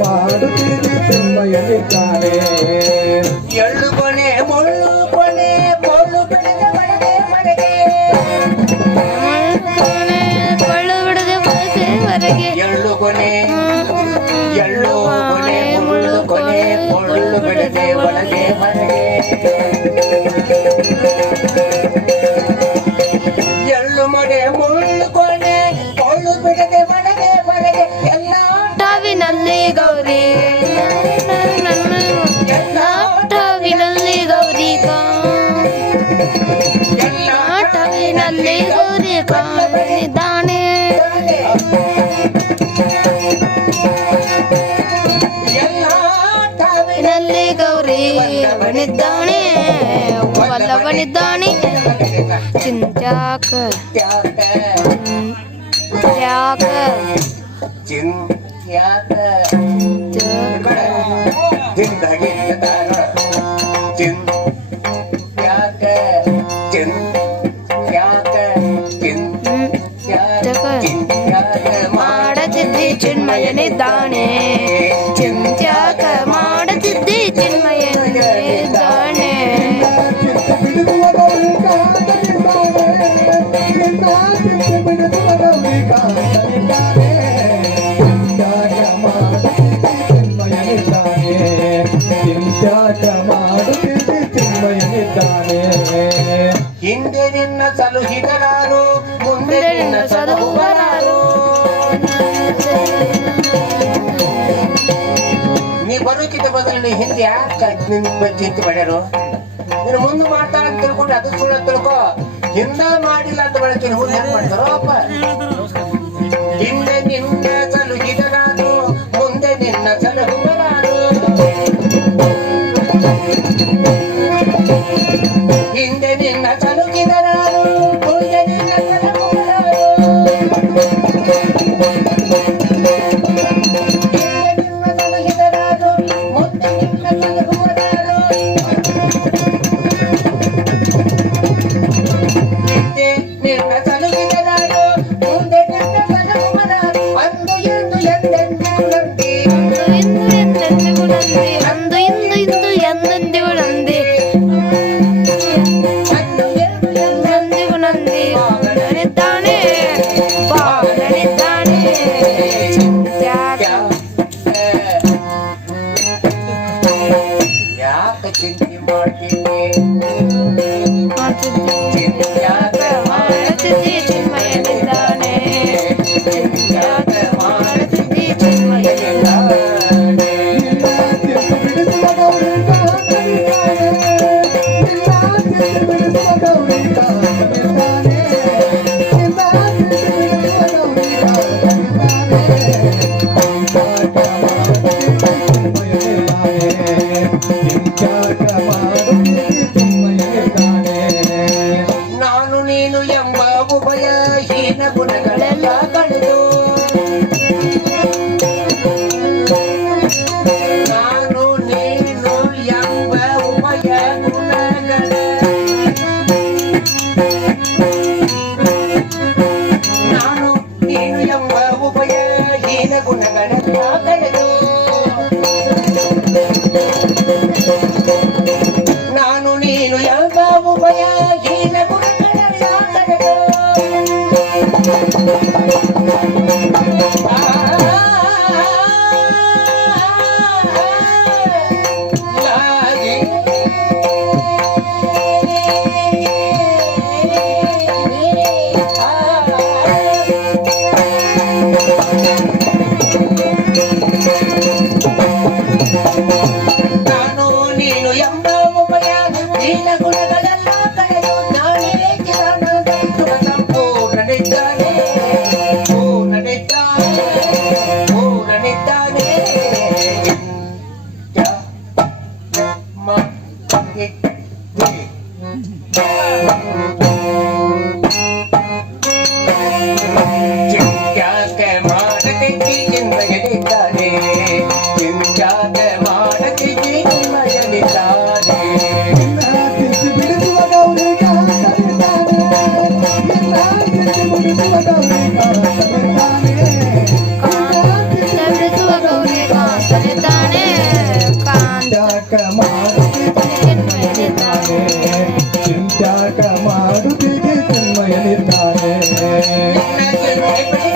ಮಾಡುತ್ತೀರಿ ಚಿನ್ಮಯನಿದ್ದಾನೆ ಎಳ್ಳು ಕೊನೆ ಮುಳ್ಳು ಕೊನೆ ಮುಳ್ಳು ಬೆಳೆದ ಮನೆಗೆ ಮನೆಗೆ ಕೊಳ್ಳು ಬಿಡದೆ ಎಳ್ಳು ಕೊನೆ ಎಳ್ಳು ಕೊನೆ ಮುಳ್ಳು ಕೊನೆ ಮುಳ್ಳು ಬೆಳೆದೆ ಒಳಗೆ ಮನೆಗೆ ಎಲ್ಲ ಟಾವಿನಲ್ಲಿ ಗೌರಿ ಕಾಣಿದ್ದಾನೆ. ಎಲ್ಲ ತಾವೇ ನಲ್ಲಿ ಗೌರಿ ಬಣಿದ್ದಾನೆ ವಲ್ಲವನಿದ್ದಾನೆ. ಚಿಂತ್ಯಾಕ ತ್ಯಾಗ ತ್ಯಾಕ ಚಿಂತ್ಯಾಗ ಚಿಂತ್ಯಾಗ ಚಿಂತ್ಯಾಗ ಚಿಂತ್ಯಾಗ ಮಾಡತಿದ್ದಿ ಚಿನ್ಮಯನಿದ್ದಾನೆ ಬರೋಕ್ಕಿಂತ ಬದಲು ಹಿಂದೆ ಯಾಕೆ ನಿಮ್ಗೆ ಚಿಂತೆ ಮಾಡ್ಯಾರು. ನೀನು ಮುಂದೆ ಮಾಡ್ತಾರ ಅಂತ ತಿಳ್ಕೊಂಡು ಅದು ಸುಳ್ಳು ತಿಳ್ಕೊ. ಹಿಂದ ಮಾಡಿಲ್ಲ ಅಂತ ಬಳಕೆ ಮುಂದೆ ಹೆಂಗ್ ಮಾಡ್ತಾರೋ ಅಪ್ಪ. ಹಿಂದೆ ನಿನ್ನ ಚಲುಕಿದ ನಾನು ಮುಂದೆ ನಿನ್ನ ಸಲಹುವರಾರು ಹಿಂದೆ ನಿನ್ನ ಸಲುಕಿದ ಅಂದು ನಾನು ನೀನು ಎಂಬ ಉಭಯ Thank you. Thank you.